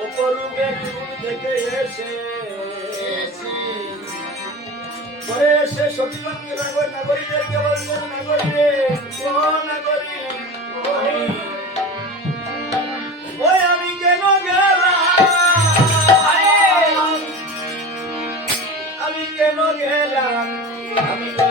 অপরূপে থেকে এসে পরে এসে সতীলক্ষ্মী নাগর নাগরীদেরকে বলছেন নাগরী ও আমি কেন গেলাম আমি কেন গেলাম আমি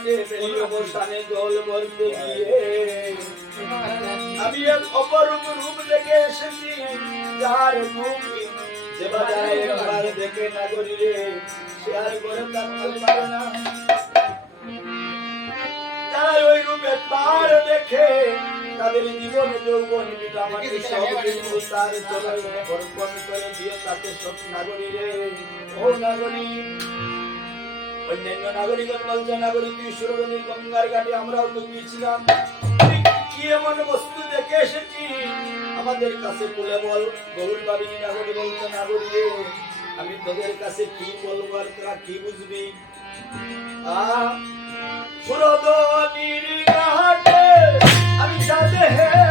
কাছে এই অবস্থানে জল ভরতে গিয়ে। আমি এক অপরূপ রূপ দেখে এসেছি যার রূপ যে বাজারে একবার দেখে সে আর করে থাকতে পারে না। যারা ওই রূপ একবার দেখে তাদের জীবনে যৌবন পিতামাকে সব কিছু তার চলে করে দিয়ে তাকে সব নাগরী রে। ও নাগরী অন্যান্য নাগরিকগণ বলছে নাগরিক সুরগণীর গঙ্গার ঘাটে আমরাও তো কি এমন বস্তু দেখে এসেছি? আমাদের কাছে বলে বল গৌর বাবিনী নাগরী বলছে নাগরী রে আমি তোদের কাছে কি বলব আর তোরা কি বুঝবি? আহ সুরদনির ঘাটে আমি সাথে হে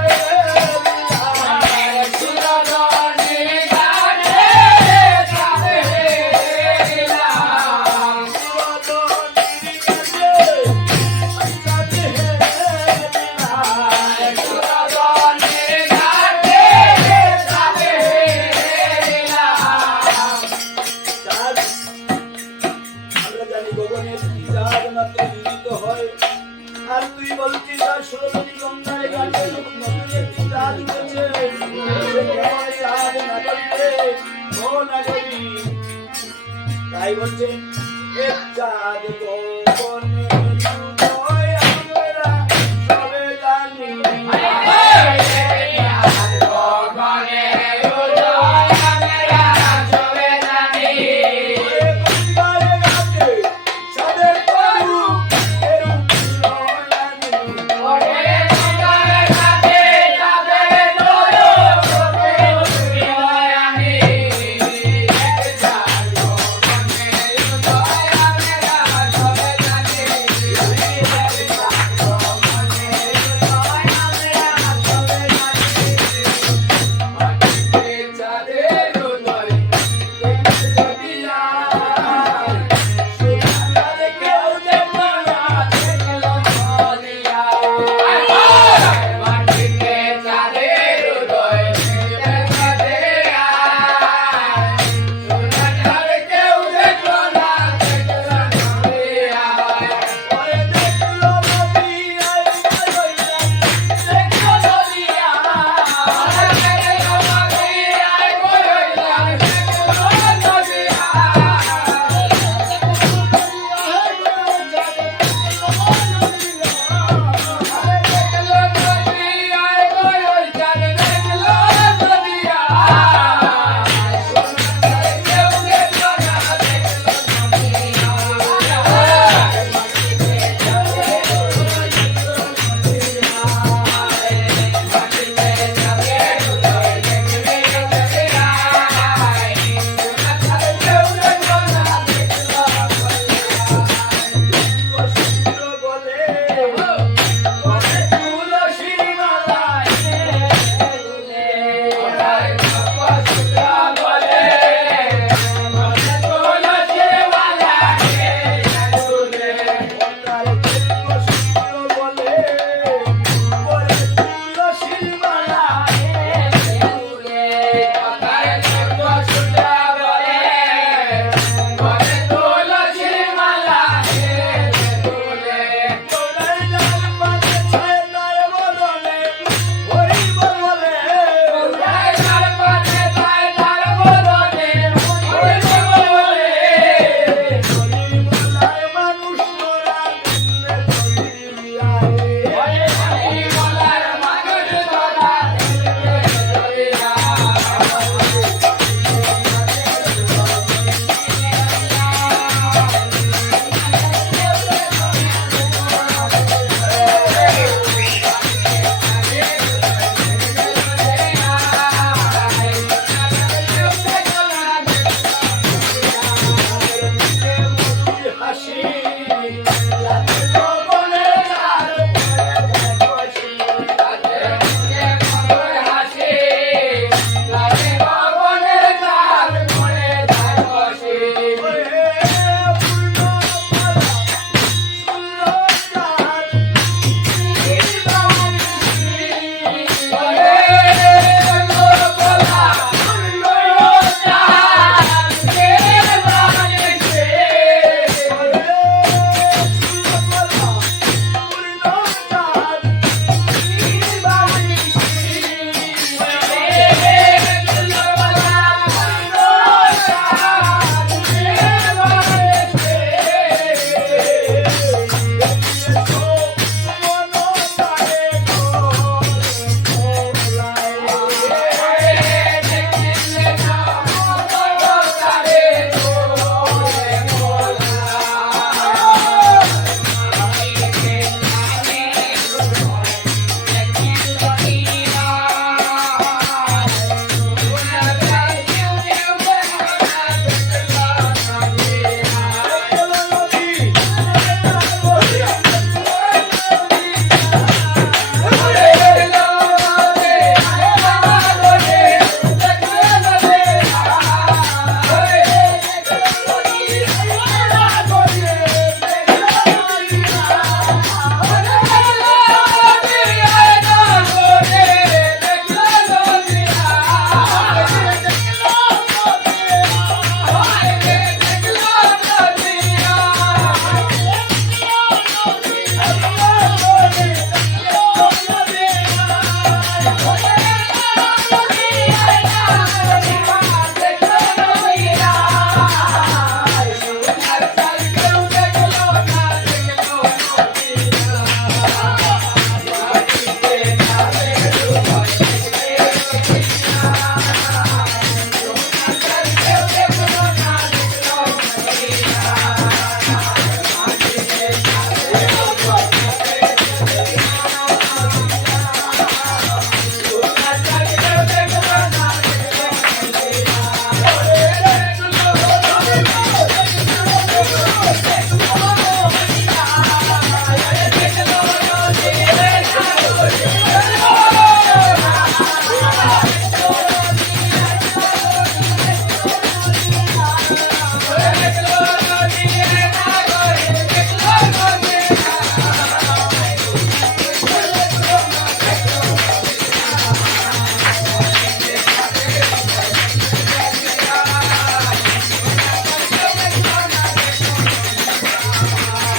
তাই বলছে এক চাঁদ গোপন